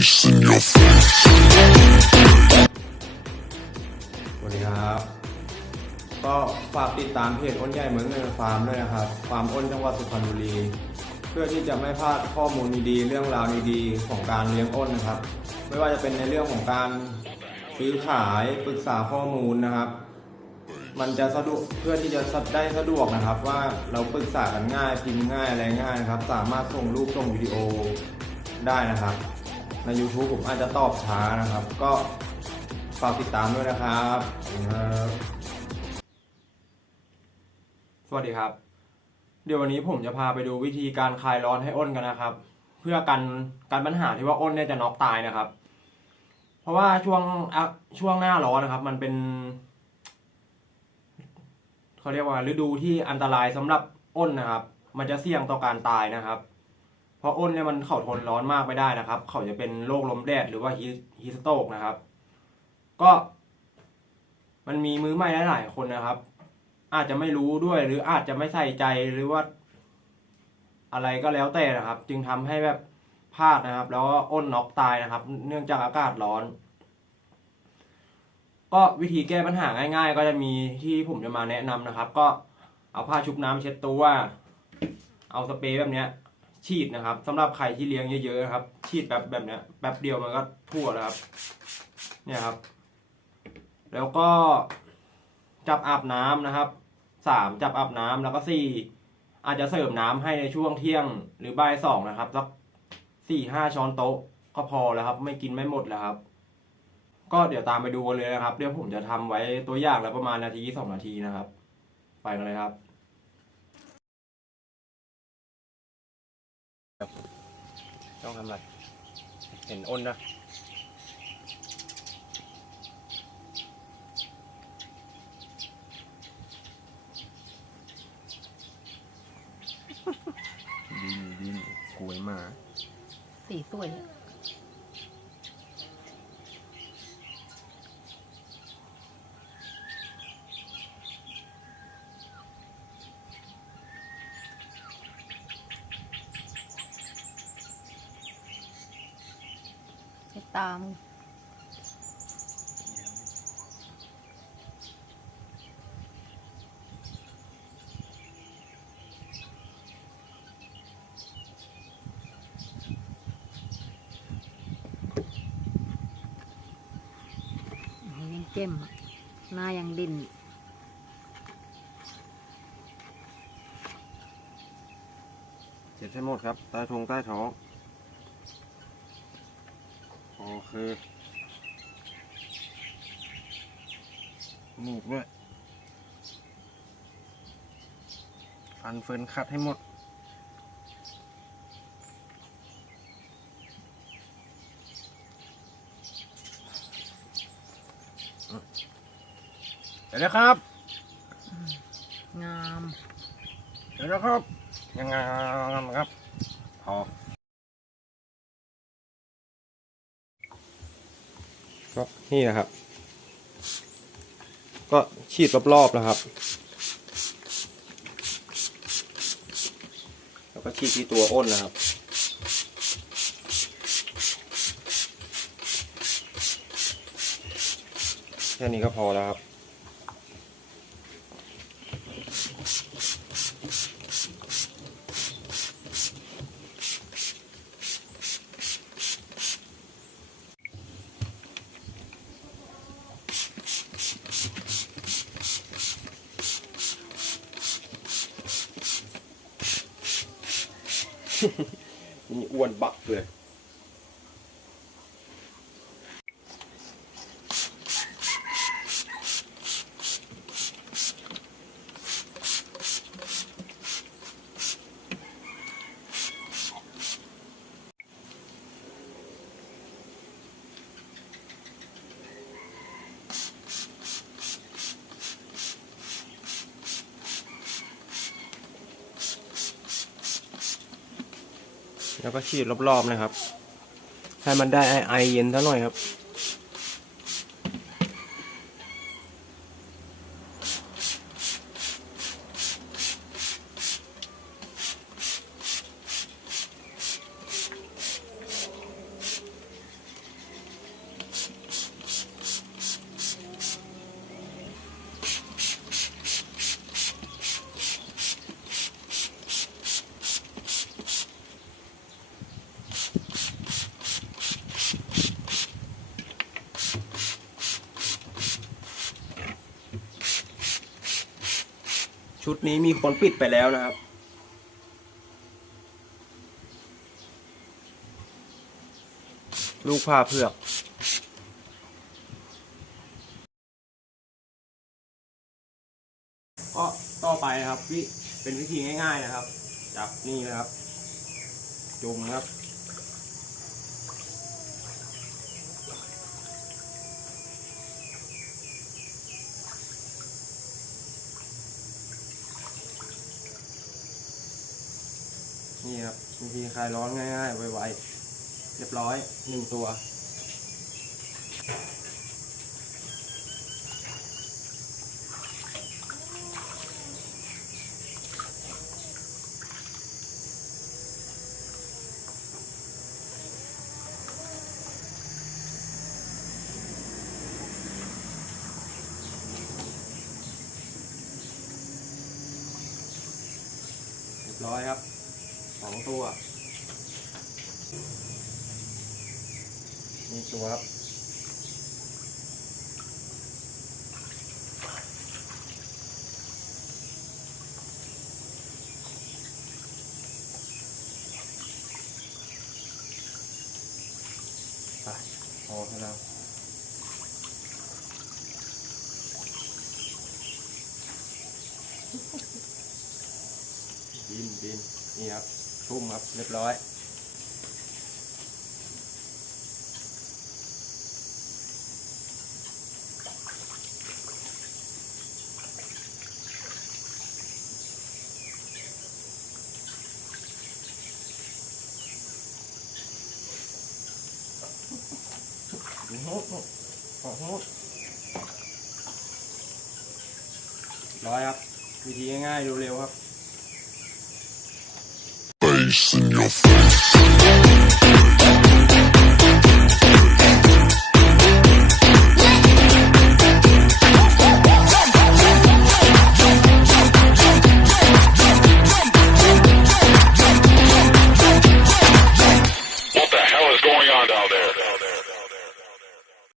face in your face. สวัสดีครับ ก็ฝากติดตามเพจอ้นใหญ่เหมือนเงินฟาร์มด้วยนะครับ ฟาร์มอ้นจังหวัดสุพรรณบุรี เพื่อที่จะไม่พลาดข้อมูลดีๆเรื่องราวดีๆของการเลี้ยงอ้นนะครับ ไม่ว่าจะเป็นในเรื่องของการซื้อขายปรึกษาข้อมูลนะครับ มันจะสะดวกเพื่อที่จะได้สะดวกนะครับ ว่าเราปรึกษากันง่ายพิมพ์ง่ายอะไรง่ายนะครับ สามารถส่งรูปส่งวิดีโอได้นะครับ ใน YouTube ผมอาจจะตอบช้านะครับ ก็ฝากติดตามด้วยนะครับสวัสดีครับ เดี๋ยววันนี้ผมจะพาไปดูวิธีการคลายร้อนให้อ้นกันนะครับ เพื่อกันการปัญหาที่ว่าอ้นเนี่ยจะน็อกตายนะครับ เพราะว่าช่วงช่วงหน้าร้อนนะครับ มันเป็นเขาเรียกว่าฤดูที่อันตรายสำหรับอ้นนะครับ มันจะเสี่ยงต่อการตายนะครับ เพราะอ้นเนี่ยมันเขาทนร้อนมากไม่ได้นะครับ เขาจะเป็นโรคลมแดดหรือว่าฮีสโตกนะครับ ก็ มันมีมือใหม่หลายๆคนนะครับ อาจจะไม่รู้ด้วย หรืออาจจะไม่ใส่ใจหรือว่า อะไรก็แล้วแต่นะครับ จึงทำให้แบบพลาดนะครับ แล้วก็อ้นน็อกตายนะครับ เนื่องจากอากาศร้อน ก็วิธีแก้ปัญหาง่าย ๆ ก็จะมีที่ผมจะมาแนะนำนะครับ ก็เอาผ้าชุบน้ำเช็ดตัว เอาสเปรย์แบบเนี้ย ฉีดนะครับสำหรับใครที่เลี้ยงเยอะๆนะครับ ฉีดแบบแบบเนี้ยแป๊บเดียวมันก็ทั่วแล้วครับ เนี่ยครับ แล้วก็จับอาบน้ำนะครับสามจับอาบน้ำแล้วก็สี่อาจจะเสริมน้ำให้ในช่วงเที่ยงหรือบ่ายสองนะครับสักสี่ห้าช้อนโต๊ะก็พอแล้วครับ ไม่กินไม่หมดแล้วครับ ก็เดี๋ยวตามไปดูกันเลยนะครับ เดี๋ยวผมจะทำไว้ตัวอย่างแล้วประมาณนาทีสองนาทีนะครับ ไปกันเลยครับ ต้องทำอะไร เห็นอ้นนะดินดินกลวยมา สีสวยให้ ตาม ยังเจ็มหน้ายังดิ่นเสร็จให้หมดครับ ใต้ทงใต้ท้อง โอเคหมูกด้วยฟันเฟินคัดให้หมด เดี๋ยวนะครับ งาม เดี๋ยวนะครับ ยังไงครับ พอ ก็นี่นะครับ ก็ฉีดรอบๆนะครับ แล้วก็ฉีดที่ตัวอ้นนะครับแค่นี้ก็พอแล้วครับ นี่อ้วนบักเลย แล้วก็ฉีดรอบๆนะครับ ให้มันได้ไอเย็นซะหน่อยครับ ชุดนี้มีคนปิดไปแล้วนะครับ ลูกผ้าเผือกก็ต่อไปนะครับวิเป็นวิธีง่าย ๆนะครับ จับนี่นะครับ จุ่มครับ นี่ครับวิธีคลายร้อนง่ายๆไวๆเรียบร้อยหนึ่งตัวเรียบร้อยครับ สองตัวนี่ตัวครับไปพอให้เราบินบินนี่ครับ ทุ่มครับเรียบร้อยโอ้โหโอ้โหร้อยครับ วิธีง่ายๆเร็วๆครับ Face in your face.